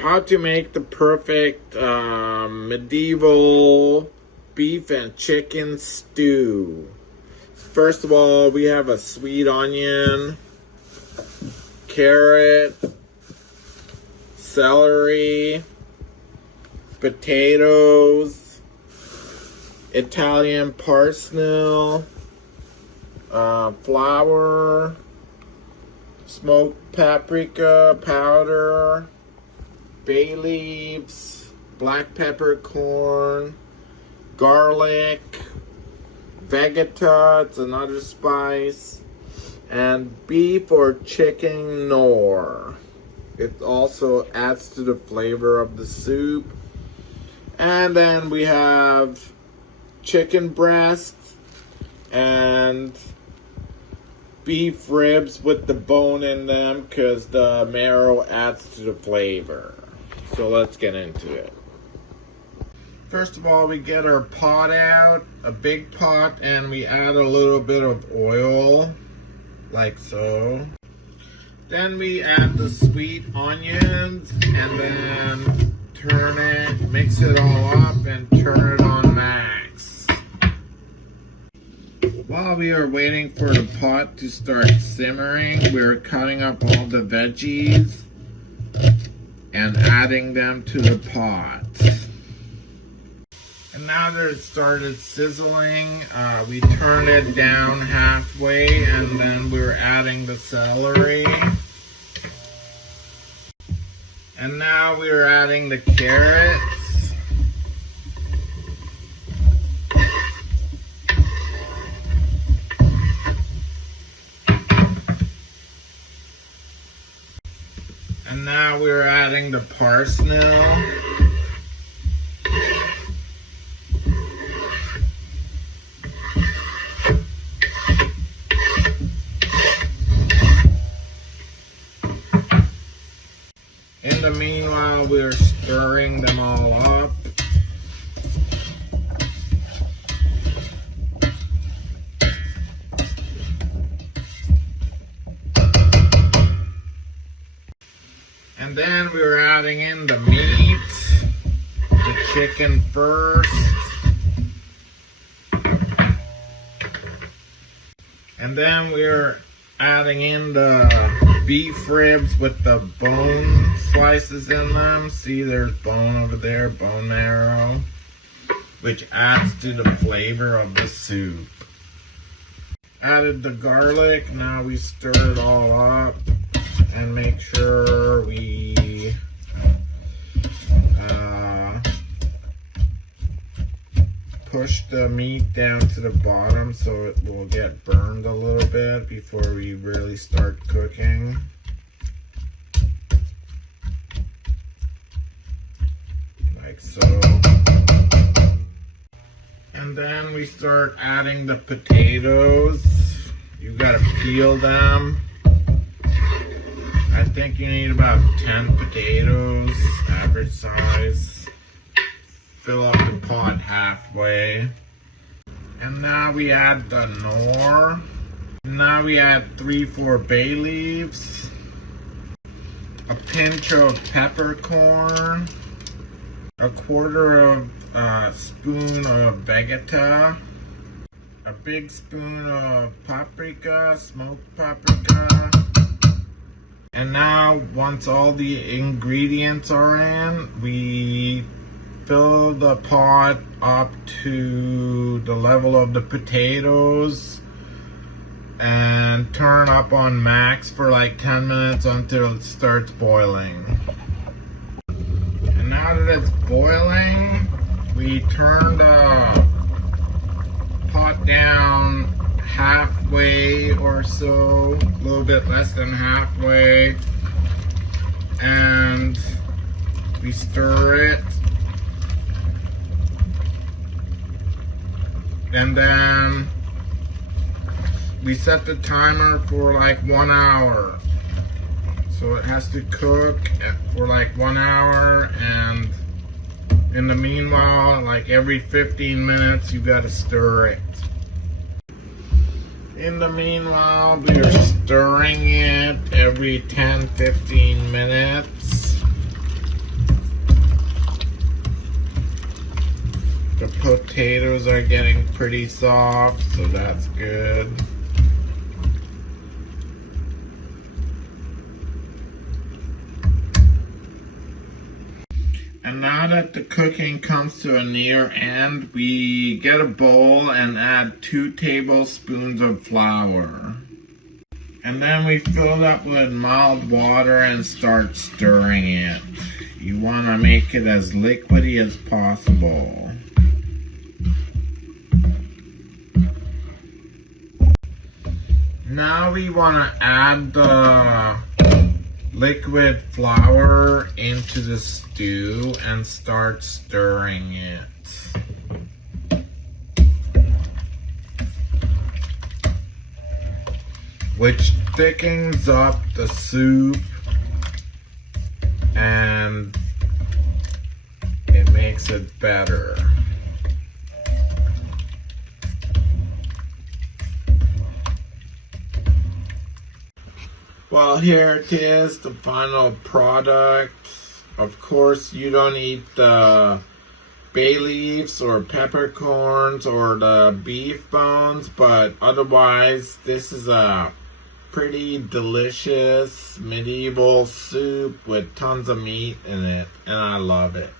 How to make the perfect medieval beef and chicken stew. First of all, we have a sweet onion, carrot, celery, potatoes, Italian parsnip, flour, smoked paprika powder, bay leaves, black peppercorn, garlic, vegeta, it's another spice, and beef or chicken nor. It also adds to the flavor of the soup. And then we have chicken breast and beef ribs with the bone in them because the marrow adds to the flavor. So let's get into it. First of all, we get our pot out, a big pot, and we add a little bit of oil, like so. Then we add the sweet onions, and then turn it, mix it all up, and turn it on max. While we are waiting for the pot to start simmering, we're cutting up all the veggies and adding them to the pot. And now that it started sizzling, we turned it down halfway, and then we're adding the celery. And now we're adding the carrots. And now we're adding the parsnip. In the meanwhile, we're stirring them all up. And then we're adding in the meat, the chicken first. And then we're adding in the beef ribs with the bone slices in them. See, there's bone over there, bone marrow, which adds to the flavor of the soup. Added the garlic. Now we stir it all up and make sure we push the meat down to the bottom so it will get burned a little bit before we really start cooking. Like so. And then we start adding the potatoes. You gotta peel them. I think you need about 10 potatoes, average size. Fill up the pot halfway. And now we add the nor. Now we add 3-4 bay leaves, a pinch of peppercorn, a quarter of a spoon of vegeta, a big spoon of paprika, smoked paprika. And now, once all the ingredients are in, we fill the pot up to the level of the potatoes and turn up on max for like 10 minutes until it starts boiling. And now that it's boiling, we turn the pot down halfway or so, a little bit less than halfway, and we stir it. And then we set the timer for like 1 hour. So it has to cook for like 1 hour, and in the meanwhile, like every 15 minutes, you gotta stir it. In the meanwhile, we are stirring it every 10-15 minutes. potatoes are getting pretty soft, so that's good. And now that the cooking comes to a near end, we get a bowl and add 2 tablespoons of flour. And then we fill it up with mild water and start stirring it. You want to make it as liquidy as possible. Now we want to add the liquid flour into the stew and start stirring it. Which thickens up the soup and it makes it better. Well, here it is, the final product. Of course, you don't eat the bay leaves or peppercorns or the beef bones, but otherwise, this is a pretty delicious medieval soup with tons of meat in it, and I love it.